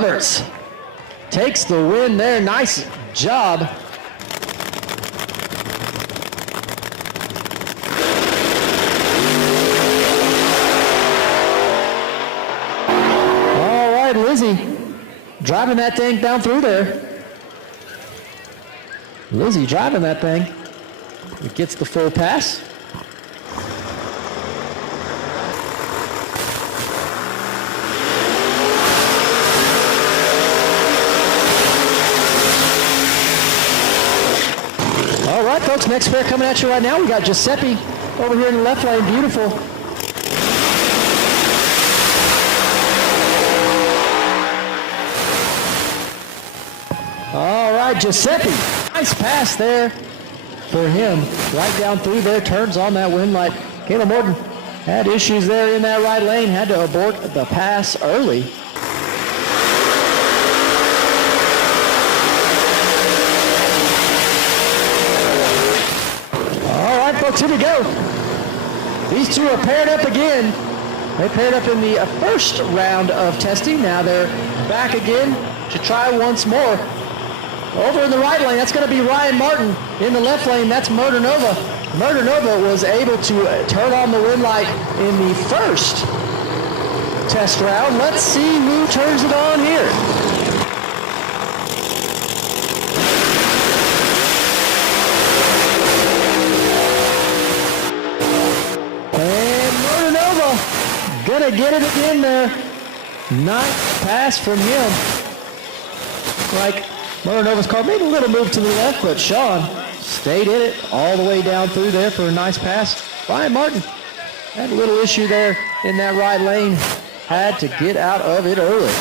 Roberts takes the win there. Nice job. All right, Lizzie driving that thing down through there. Lizzie driving that thing. It gets the full pass. All right, folks, next pair coming at you right now. We got Giuseppe over here in the left lane. Beautiful. All right, Giuseppe. Nice pass there for him. Right down through there, turns on that wind light. Caleb Morton had issues there in that right lane. Had to abort the pass early. Folks, here we go. These two are paired up again. They paired up in the first round of testing. Now they're back again to try once more. Over in the right lane, that's going to be Ryan Martin. In the left lane, that's Murder Nova. Murder Nova was able to turn on the wind light in the first test round. Let's see who turns it on here. Gonna get it again there. Nice pass from him. Like Murder Nova's car made a little move to the left, but Sean stayed in it all the way down through there for a nice pass. Ryan Martin had a little issue there in that right lane. Had to get out of it early.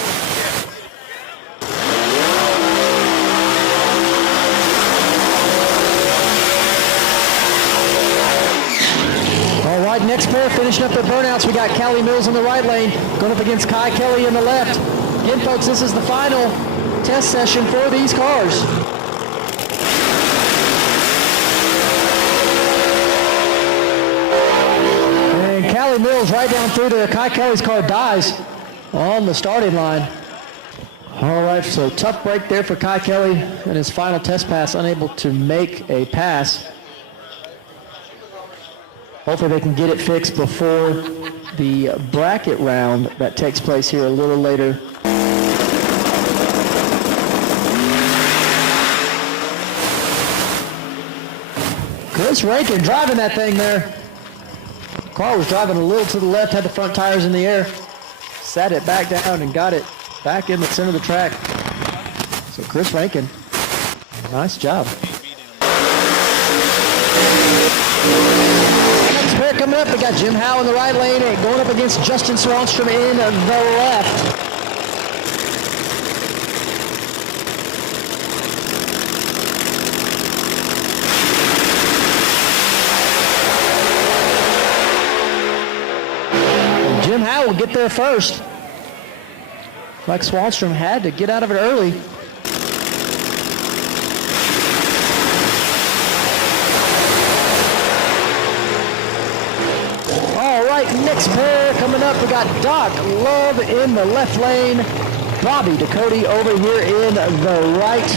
Next pair finishing up their burnouts. We got Callie Mills in the right lane going up against Kai Kelly in the left. Again, folks, this is the final test session for these cars. And Callie Mills right down through there. Kai Kelly's car dies on the starting line. All right, so tough break there for Kai Kelly in his final test pass, unable to make a pass. Hopefully they can get it fixed before the bracket round that takes place here a little later. Chris Rankin driving that thing there. Car was driving a little to the left, had the front tires in the air, sat it back down and got it back in the center of the track. So Chris Rankin, nice job. Pair coming up, we got Jim Howe in the right lane and going up against Justin Swanstrom in the left. And Jim Howe will get there first. Like Swanstrom had to get out of it early. Next pair coming up, we got Doc Love in the left lane, Bobby Ducote over here in the right.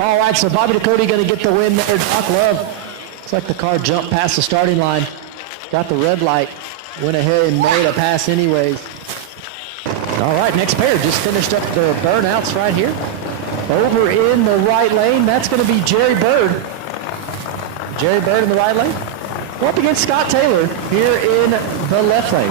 All right, so Bobby Ducote going to get the win there. Doc Love, looks like the car jumped past the starting line, got the red light, went ahead and made a pass anyways. All right, next pair just finished up their burnouts right here. Over in the right lane, that's going to be Jerry Bird. Jerry Bird in the right lane. Go up against Scott Taylor here in the left lane.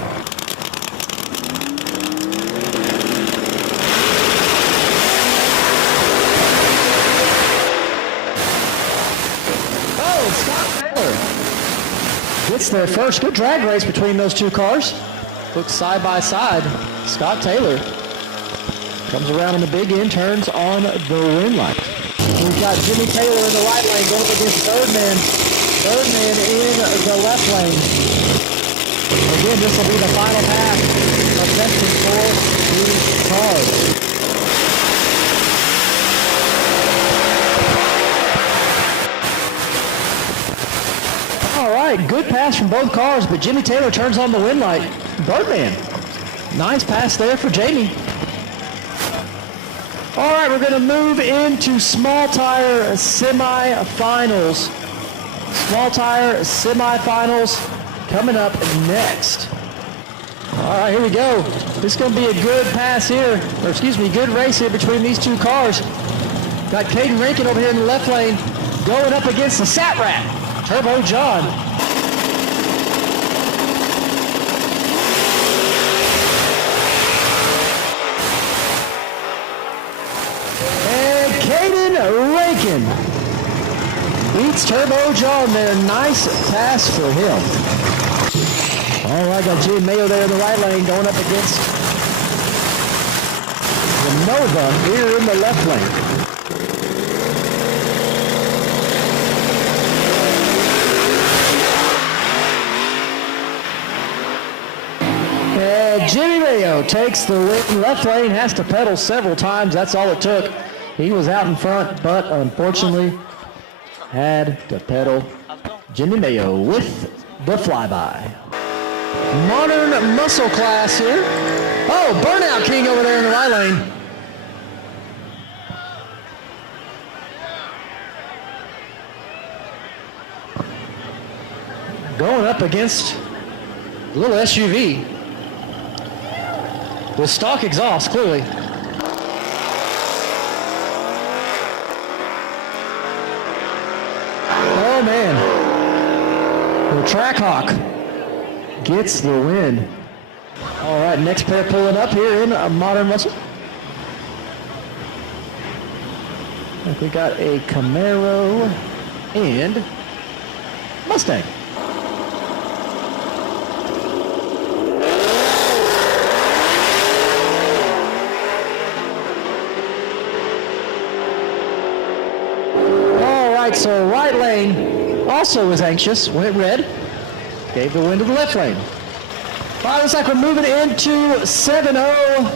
Oh, Scott Taylor gets their first good drag race between those two cars. Looks side by side. Scott Taylor comes around in the big end, turns on the wind light. We've got Jimmy Taylor in the right lane going up against Birdman. Birdman in the left lane. Again, this will be the final pass of testing for these cars. pass from both cars, but Jimmy Taylor turns on the win light. Birdman. Nice pass there for Jamie. All right, we're going to move into small tire semifinals. Small tire semifinals coming up next. All right, here we go. This is going to be a good pass here, or excuse me, good race here between these two cars. Got Caden Rankin over here in the left lane going up against the Sat Rat, Turbo John. And Caden Rankin beats Turbo John there. Nice pass for him. All right, got Jim Mayo there in the right lane going up against the Nova here in the left lane. And Jimmy Mayo takes the win. Left lane, has to pedal several times. That's all it took. He was out in front, but unfortunately had to pedal. Jimmy Mayo with the flyby. Modern muscle class here. Oh, Burnout King over there in the right lane. Going up against a little SUV with stock exhaust, clearly. Oh, man. The Trackhawk gets the win. All right, next pair pulling up here in a Modern Muscle. I think we got a Camaro and Mustang. All right, so right lane also was anxious, went red. Gave the win to the left lane. All right, looks like we're moving into 7-0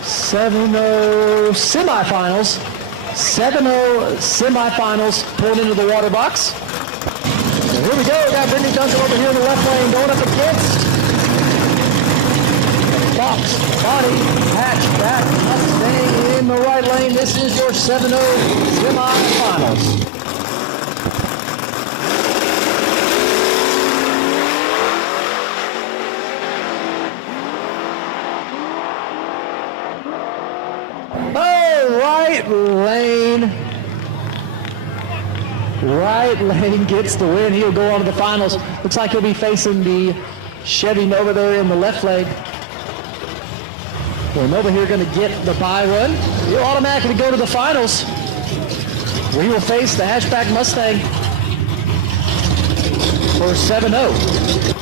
semifinals. 7-0 semifinals pulling into the water box. So here we go. We got Brittany Duncan over here in the left lane going up against Fox, Body, Hatchback, Mustang in the right lane. This is your 7-0 semifinals. Right lane gets the win. He'll go on to the finals. Looks like he'll be facing the Chevy Nova there in the left leg. Well, Nova here going to get the bye run. He'll automatically go to the finals, where he will face the hatchback Mustang for 7-0.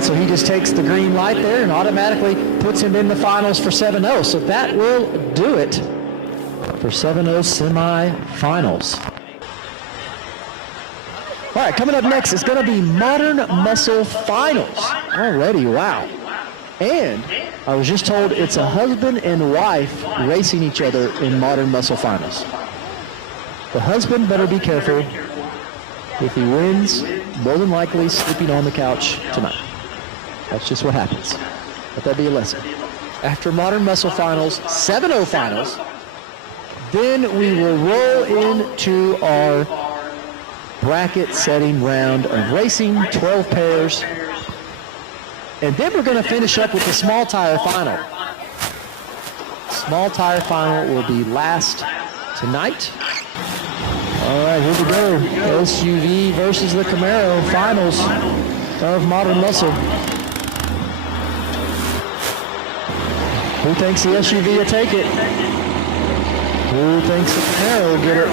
So he just takes the green light there and automatically puts him in the finals for 7-0. So that will do it for 7-0 semifinals. All right, coming up next is going to be Modern Muscle Finals. Already, wow. And I was just told it's a husband and wife racing each other in Modern Muscle Finals. The husband better be careful. If he wins, more than likely sleeping on the couch tonight. That's just what happens. Let that be a lesson. After Modern Muscle Finals, 7-0 finals, then we will roll into our bracket setting round of racing, 12 pairs. And then we're going to finish up with the small tire final. Small tire final will be last tonight. All right, here we go. SUV versus the Camaro finals of Modern Muscle. Who thinks the SUV will take it? Who thinks the Camaro will get it?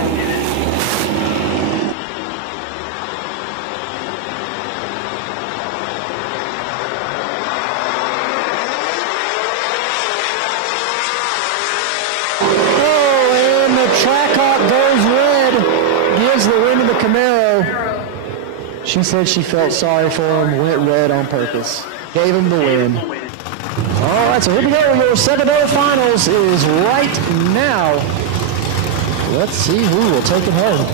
Oh, and the Trackhawk goes red. Gives the win to the Camaro. She said she felt sorry for him, went red on purpose. Gave him the win. All right, so here we go. Your 7-0 finals is right now Let's see who will take it home.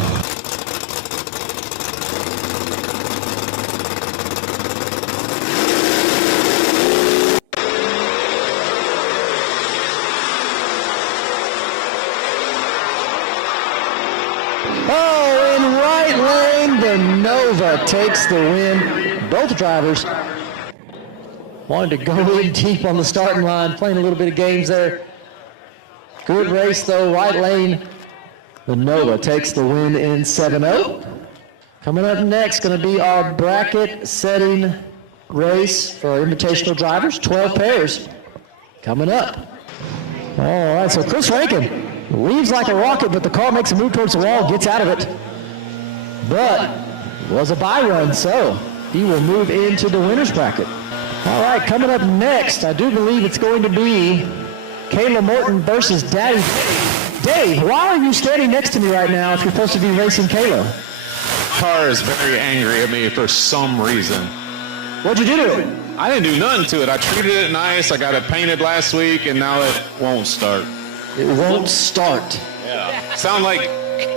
Oh, in right lane, the Nova takes the win. Both drivers wanted to go in deep on the starting line, playing a little bit of games there. Good race though, right lane. The Nova takes the win in 7-0. Coming up next, going to be our bracket setting race for our invitational drivers, 12 pairs coming up. All right, so Chris Rankin leaves like a rocket, but the car makes a move towards the wall, gets out of it. But it was a bye run, so he will move into the winner's bracket. All right, coming up next, I do believe it's going to be Kayla Morton versus Daddy. Dave, why are you standing next to me right now if you're supposed to be racing Kayla? The car is very angry at me for some reason. What'd you do to it? I didn't do nothing to it. I treated it nice. I got it painted last week, and now it won't start. It won't start. Yeah. Sound like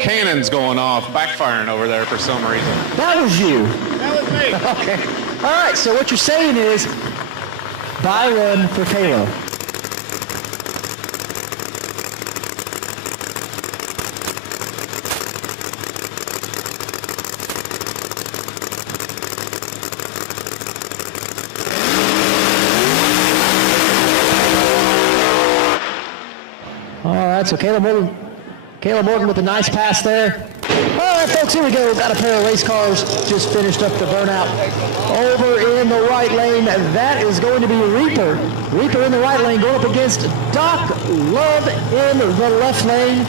cannons going off, backfiring over there for some reason. That was you. That was me. Okay. All right, so what you're saying is bye run for Kayla. All right, so Kayla Morton with a nice pass there. All right, folks, here we go. We've got a pair of race cars just finished up the burnout. Over in the right lane, that is going to be Reaper. Reaper in the right lane going up against Doc Love in the left lane.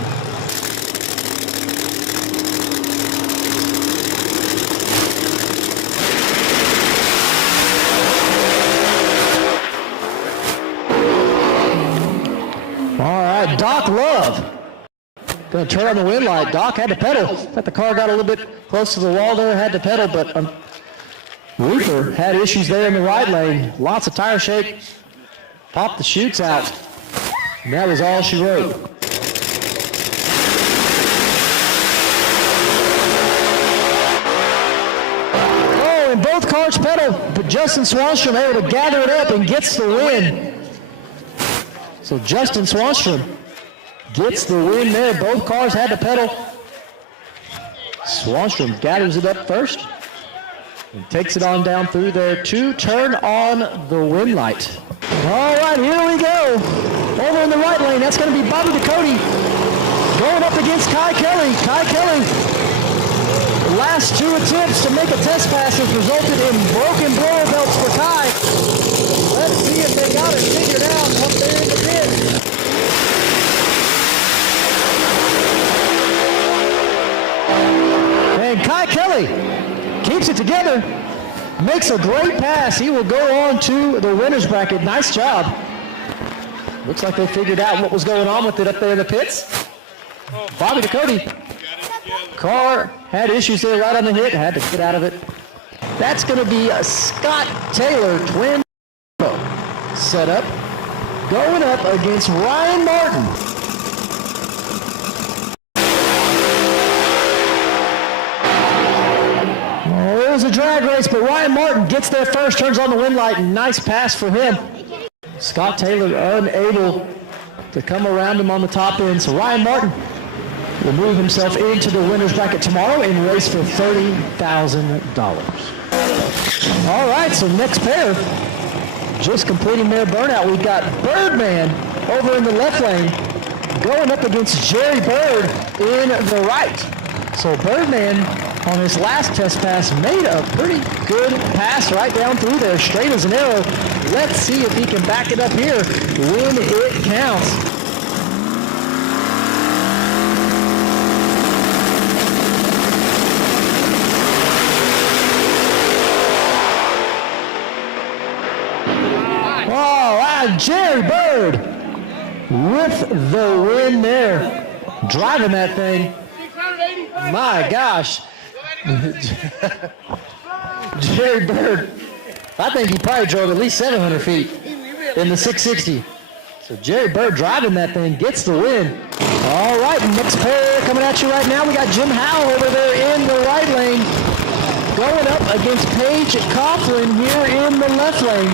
All right, Doc Love. Going to turn on the wind light. Doc had to pedal. In fact, the car got a little bit close to the wall there, had to pedal, but Reaper had issues there in the right lane. Lots of tire shake. Popped the chutes out. And that was all she wrote. Oh, and both cars pedal, but Justin Swanstrom able to gather it up and gets the win. So Justin Swanstrom gets the win there. Both cars had to pedal. Swanstrom gathers it up first and takes it on down through there to turn on the wind light. All right, here we go. Over in the right lane, that's going to be Bobby Ducote going up against Kai Kelly. Kai Kelly, the last two attempts to make a test pass has resulted in broken blower belts for Kai. Let's see if they got it figured out up there in the pit. And Kai Kelly keeps it together, makes a great pass. He will go on to the winner's bracket. Nice job. Looks like they figured out what was going on with it up there in the pits. Bobby Ducote, car had issues there right on the hit, had to get out of it. That's going to be a Scott Taylor twin setup going up against Ryan Martin. It was a drag race, but Ryan Martin gets there first, turns on the wind light, and nice pass for him. Scott Taylor unable to come around him on the top end, so Ryan Martin will move himself into the winner's bracket tomorrow and race for $30,000. All right, so next pair, just completing their burnout, we've got Birdman over in the left lane going up against Jerry Bird in the right. So Birdman on his last test pass made a pretty good pass right down through there, straight as an arrow. Let's see if he can back it up here when it counts. Oh, Jerry Bird with the win there. Driving that thing. My gosh. Jerry Bird, I think he probably drove at least 700 feet in the 660. So Jerry Bird driving that thing gets the win. All right, next pair coming at you right now. We got Jim Howe over there in the right lane, going up against Paige Coughlin here in the left lane.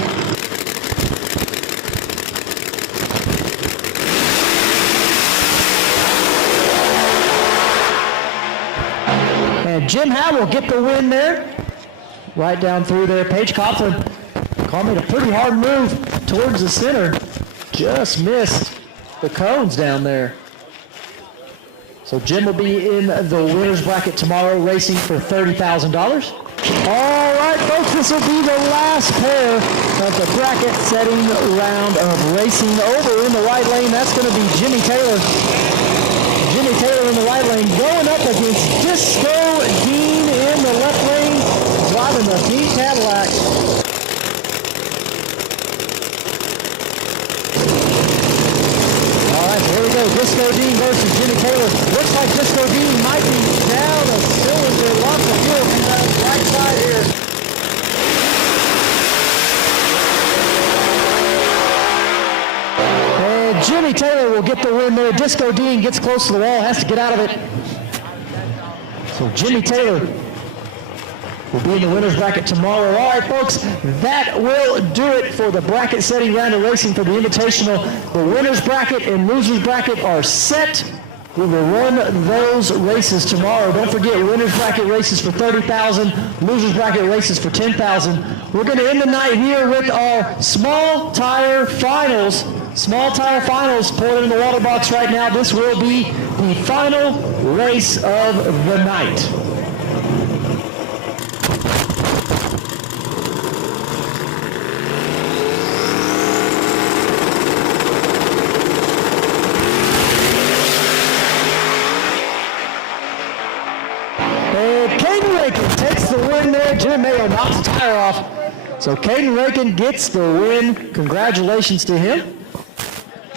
And Jim Howe will get the win there. Right down through there. Paige Coughlin made a pretty hard move towards the center. Just missed the cones down there. So Jim will be in the winner's bracket tomorrow, racing for $30,000. All right, folks, this will be the last pair of the bracket setting round of racing. Over in the right lane, that's going to be Jimmy Taylor. Jimmy Taylor in the right lane going up against Disco Dean in the left lane, driving the pink Cadillac. Here we go, Disco Dean versus Jimmy Taylor. Looks like Disco Dean might be down a cylinder. Lots of fuel coming out the right side here. And Jimmy Taylor will get the win there. Disco Dean gets close to the wall, has to get out of it. So Jimmy Taylor will be in the winner's bracket tomorrow. All right, folks, that will do it for the bracket setting round of racing for the Invitational. The winner's bracket and loser's bracket are set. We will run those races tomorrow. Don't forget, winner's bracket races for $30,000, loser's bracket races for $10,000. We're going to end the night here with our small tire finals. Small tire finals poured in the water box right now. This will be the final race of the night. Takes the win there. Jim Mayo knocks the tire off. So Caden Rakin gets the win. Congratulations to him.